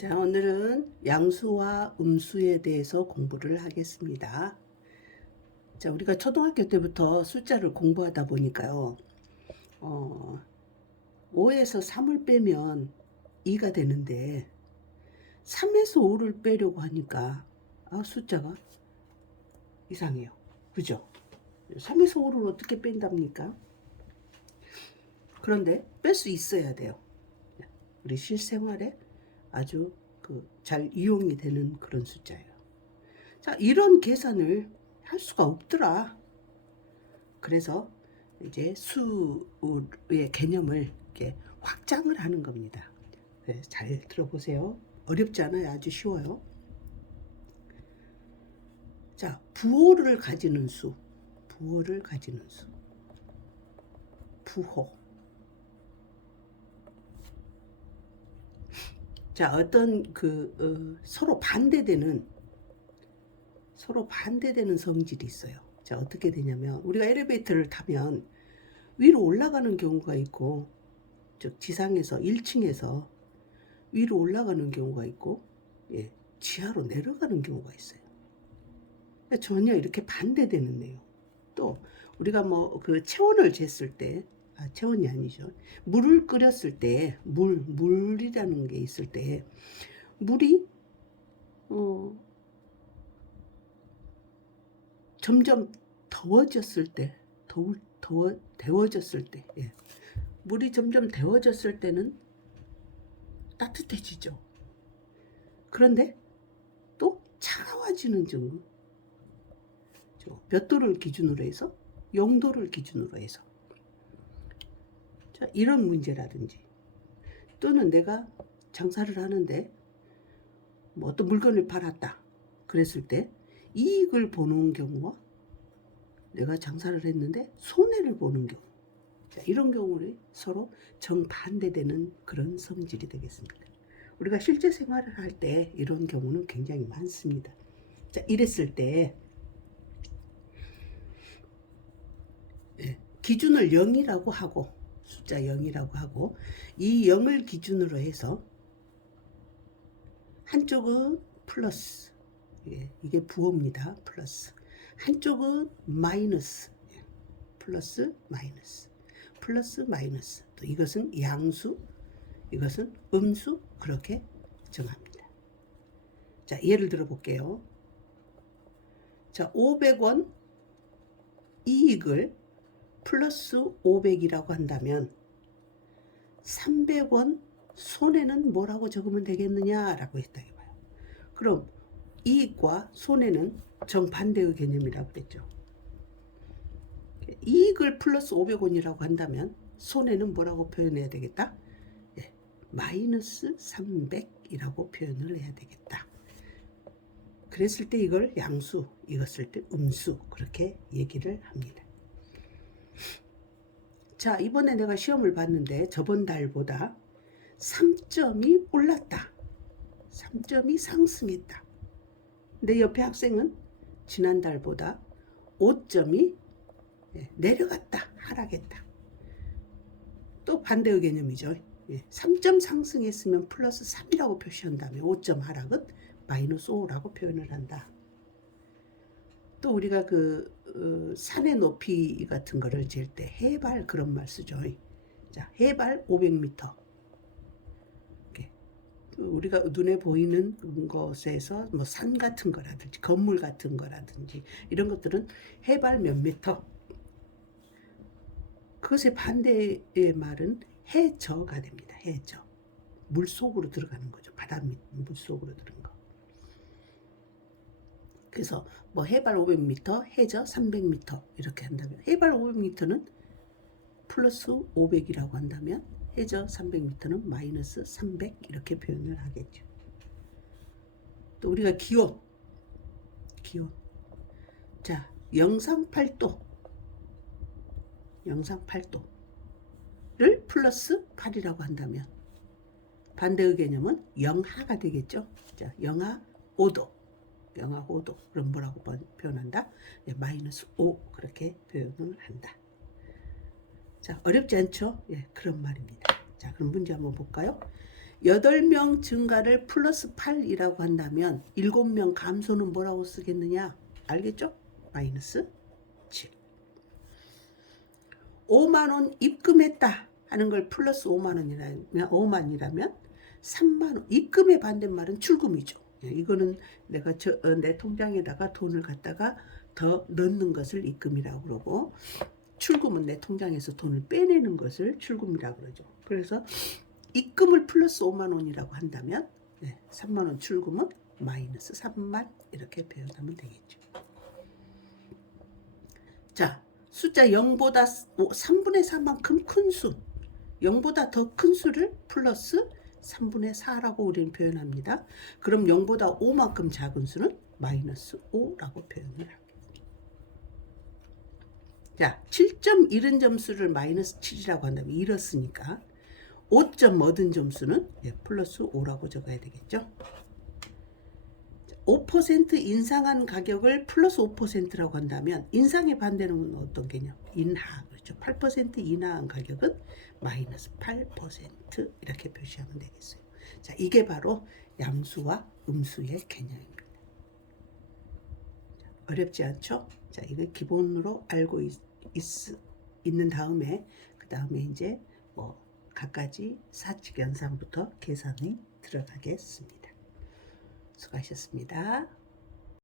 자, 오늘은 양수와 음수에 대해서 공부를 하겠습니다. 자, 우리가 초등학교 때부터 숫자를 공부하다 보니까요. 5에서 3을 빼면 2가 되는데 3에서 5를 빼려고 하니까 숫자가 이상해요. 그죠? 3에서 5를 어떻게 뺀답니까? 그런데 뺄 수 있어야 돼요. 우리 실생활에 아주 잘 이용이 되는 그런 숫자예요. 자, 이런 계산을 할 수가 없더라. 그래서 이제 수의 개념을 이렇게 확장을 하는 겁니다. 그래서 잘 들어보세요. 어렵지 않아요. 아주 쉬워요. 자, 부호를 가지는 수. 부호를 가지는 수. 부호. 자, 어떤 서로 반대되는 성질이 있어요. 자, 어떻게 되냐면 우리가 엘리베이터를 타면 위로 올라가는 경우가 있고, 즉 지상에서 1층에서 위로 올라가는 경우가 있고, 지하로 내려가는 경우가 있어요. 전혀 이렇게 반대되는 내용. 또 우리가 체온을 쟀을 때, 체온이 아니죠. 물을 끓였을 때, 물이라는 게 있을 때, 물이 점점 더워졌을 때, 데워졌을 때, 물이 점점 데워졌을 때는 따뜻해지죠. 그런데 또 차가워지는 중, 몇 도를 기준으로 해서? 0도를 기준으로 해서. 자, 이런 문제라든지, 또는 내가 장사를 하는데 어떤 물건을 팔았다 그랬을 때 이익을 보는 경우와 내가 장사를 했는데 손해를 보는 경우, 자, 이런 경우를 서로 정반대되는 그런 성질이 되겠습니다. 우리가 실제 생활을 할 때 이런 경우는 굉장히 많습니다. 자, 이랬을 때 기준을 0이라고 하고, 숫자 0이라고 하고, 이 0을 기준으로 해서 한쪽은 플러스, 이게 부호입니다. 플러스. 한쪽은 마이너스, 플러스 마이너스, 플러스 마이너스. 또 이것은 양수, 이것은 음수, 그렇게 정합니다. 자, 예를 들어 볼게요. 자, 500원 이익을 플러스 500이라고 한다면 300원 손해는 뭐라고 적으면 되겠느냐라고 했다 이거예요. 그럼 이익과 손해는 정반대의 개념이라고 그랬죠. 이익을 플러스 500원이라고 한다면 손해는 뭐라고 표현해야 되겠다? 마이너스 300이라고 표현을 해야 되겠다. 그랬을 때 이걸 양수, 이것을 때 음수, 그렇게 얘기를 합니다. 자, 이번에 내가 시험을 봤는데 저번 달보다 3점이 올랐다. 3점이 상승했다. 내 옆에 학생은 지난달보다 5점이 내려갔다, 하락했다. 또 반대의 개념이죠. 3점 상승했으면 플러스 3이라고 표시한 다음에 5점 하락은 마이너스 5라고 표현을 한다. 또 우리가 산의 높이 같은 거를 잴 때 해발, 그런 말 쓰죠. 자, 해발 500m. 우리가 눈에 보이는 것에서 산 같은 거라든지 건물 같은 거라든지 이런 것들은 해발 몇 미터. 그것의 반대의 말은 해저가 됩니다. 해저. 물 속으로 들어가는 거죠. 물 속으로 들어가는 거. 그래서 해발 500m, 해저 300m 이렇게 한다면, 해발 500m는 플러스 500이라고 한다면 해저 300m는 마이너스 300 이렇게 표현을 하겠죠. 또 우리가 기온. 자, 영상 8도를 플러스 8이라고 한다면 반대의 개념은 영하가 되겠죠. 자, 영하 5도. 그럼 뭐라고 표현한다? 마이너스 5 그렇게 표현을 한다. 자, 어렵지 않죠? 그런 말입니다. 자, 그럼 문제 한번 볼까요? 8명 증가를 플러스 8이라고 한다면 7명 감소는 뭐라고 쓰겠느냐? 알겠죠? 마이너스 7. 5만 원 입금했다 하는 걸 플러스 5만이라면 3만 원. 입금의 반대말은 출금이죠. 이거는 내가 내 통장에다가 돈을 갖다가 더 넣는 것을 입금이라고 그러고, 출금은 내 통장에서 돈을 빼내는 것을 출금이라고 그러죠. 그래서 입금을 플러스 5만 원이라고 한다면 3만 원 출금은 마이너스 3만 이렇게 표현하면 되겠죠. 자, 숫자 0보다 3분의 4만큼 큰 수, 0보다 더 큰 수를 플러스 3분의 4라고 우리는 표현합니다. 그럼 0보다 5만큼 작은 수는 마이너스 5라고 표현을 합니다. 자, 7점 잃은 점수를 마이너스 7이라고 한다면 잃었으니까 5점 얻은 점수는 플러스 5라고 적어야 되겠죠. 5% 인상한 가격을 플러스 5%라고 한다면 인상의 반대는 어떤 개념? 인하. 그렇죠. 8% 인하한 가격은 마이너스 8% 이렇게 표시하면 되겠어요. 자, 이게 바로 양수와 음수의 개념입니다. 어렵지 않죠? 자, 이거 기본으로 알고 있는 다음에 그 다음에 이제 뭐 각가지 사칙 연산부터 계산이 들어가겠습니다. 수고하셨습니다.